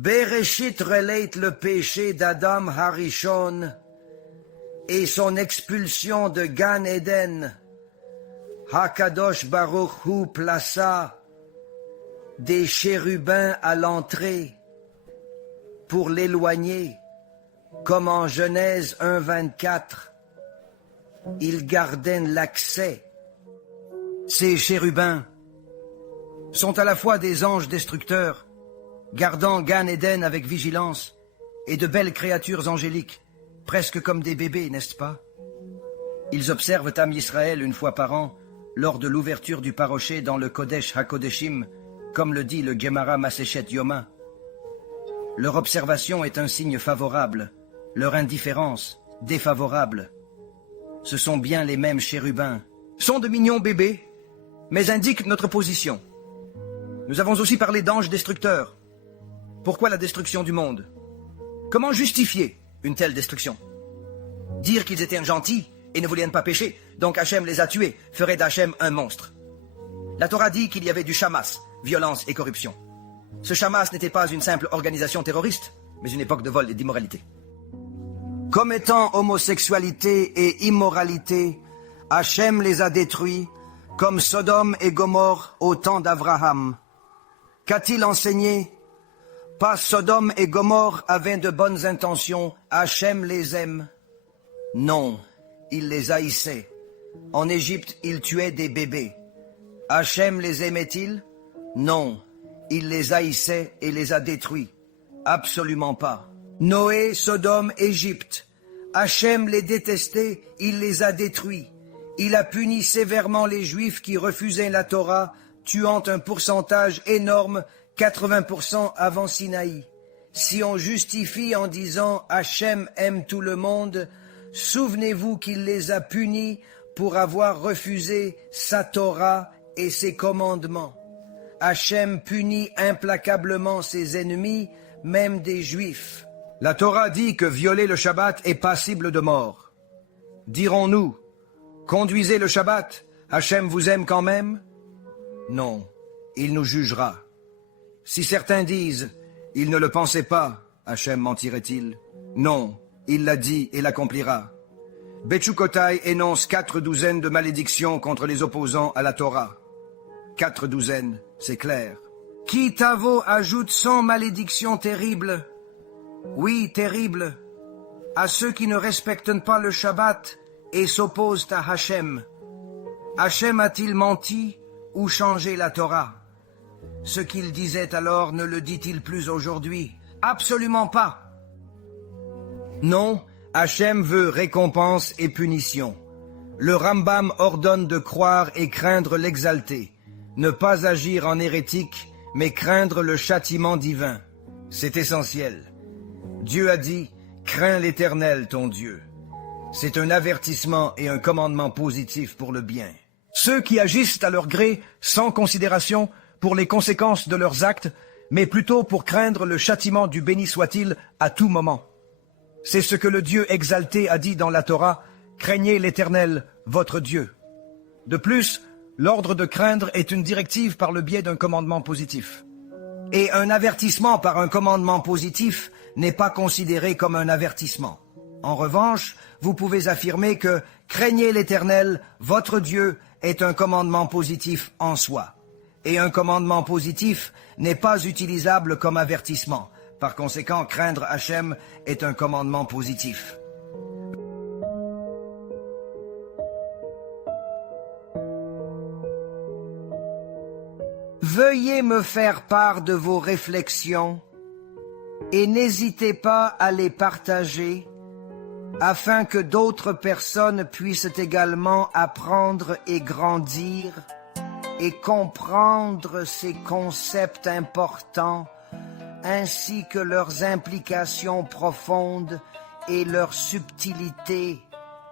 Bereshit relate le péché d'Adam Harishon et son expulsion de Gan Eden. Hakadosh Baruch Hu plaça des chérubins à l'entrée pour l'éloigner, comme en Genèse 1:24. Ils gardaient l'accès. Ces chérubins sont à la fois des anges destructeurs, gardant Gan Eden avec vigilance, et de belles créatures angéliques, presque comme des bébés, n'est-ce pas? Ils observent Am Yisraël une fois par an, lors de l'ouverture du paroché dans le Kodesh HaKodeshim, comme le dit le Gemara Masechet Yoma. Leur observation est un signe favorable, leur indifférence défavorable. Ce sont bien les mêmes chérubins, sont de mignons bébés, mais indiquent notre position. Nous avons aussi parlé d'anges destructeurs. Pourquoi la destruction du monde? Comment justifier une telle destruction? Dire qu'ils étaient gentils et ne voulaient pas pécher, donc Hachem les a tués, ferait d'Hachem un monstre. La Torah dit qu'il y avait du Hamas, violence et corruption. Ce Hamas n'était pas une simple organisation terroriste, mais une époque de vol et d'immoralité. Commettant homosexualité et immoralité, Hachem les a détruits, comme Sodome et Gomorrhe au temps d'Abraham. Qu'a-t-il enseigné? Pas Sodome et Gomorrhe avaient de bonnes intentions, Hachem les aime. Non, il les haïssait. En Égypte, il tuait des bébés. Hachem les aimait-il? Non, il les haïssait et les a détruits. Absolument pas. Noé, Sodome, Égypte. Hachem les détestait, il les a détruits. Il a puni sévèrement les Juifs qui refusaient la Torah, tuant un pourcentage énorme, 80% avant Sinaï. Si on justifie en disant Hachem aime tout le monde, souvenez-vous qu'il les a punis pour avoir refusé sa Torah et ses commandements. Hachem punit implacablement ses ennemis, même des Juifs. La Torah dit que violer le Shabbat est passible de mort. Dirons-nous, conduisez le Shabbat, Hachem vous aime quand même? Non, il nous jugera. Si certains disent, il ne le pensait pas, Hachem mentirait-il? Non, il l'a dit et l'accomplira. Betchukotai énonce 4 douzaines de malédictions contre les opposants à la Torah. 4 douzaines, c'est clair. Ki Tavo ajoute 100 malédictions terribles. Oui, terribles. À ceux qui ne respectent pas le Shabbat et s'opposent à Hachem. Hachem a-t-il menti ou changé la Torah? Ce qu'il disait alors ne le dit-il plus aujourd'hui? Absolument pas. Non, Hachem veut récompense et punition. Le Rambam ordonne de croire et craindre l'exalté, ne pas agir en hérétique, mais craindre le châtiment divin. C'est essentiel. Dieu a dit, crains l'Éternel ton Dieu. C'est un avertissement et un commandement positif pour le bien. Ceux qui agissent à leur gré, sans considération pour les conséquences de leurs actes, mais plutôt pour craindre le châtiment du béni soit-il à tout moment. C'est ce que le Dieu exalté a dit dans la Torah, craignez l'Éternel, votre Dieu. De plus, l'ordre de craindre est une directive par le biais d'un commandement positif. Et un avertissement par un commandement positif n'est pas considéré comme un avertissement. En revanche, vous pouvez affirmer que « craignez l'Éternel, votre Dieu » est un commandement positif en soi. Et un commandement positif n'est pas utilisable comme avertissement. Par conséquent, craindre Hachem est un commandement positif. Veuillez me faire part de vos réflexions et n'hésitez pas à les partager afin que d'autres personnes puissent également apprendre et grandir et comprendre ces concepts importants ainsi que leurs implications profondes et leur subtilité,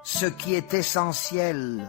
ce qui est essentiel.